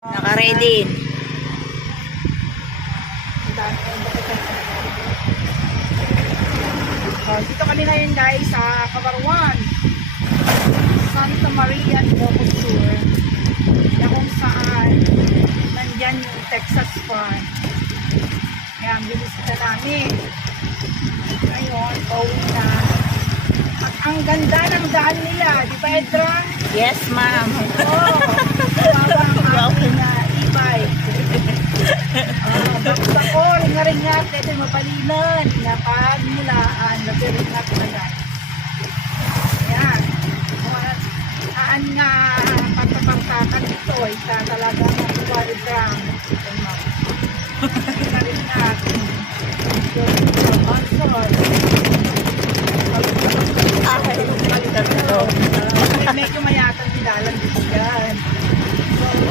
Naka-ready. Dito kami ngayon guys sa Cabarwan, Santa Maria Ilocos, na kung saan nandyan yung Texas Farm. Ayan, binisita namin. Ngayon, pauwi na. At ang ganda ng daan nila, di ba Edra? Yes, ma'am. Oo. Baba ang aking e-bike. Basta ko, ringa-ringat, ito mapalinan, napagmulaan, nag-ringat na guys. Ayan. Saan nga pagkapagkakan ito, isa talagang quality drang. Ringa-ringat. Sponsor. Medyo mayatang nilalang dito yan. So,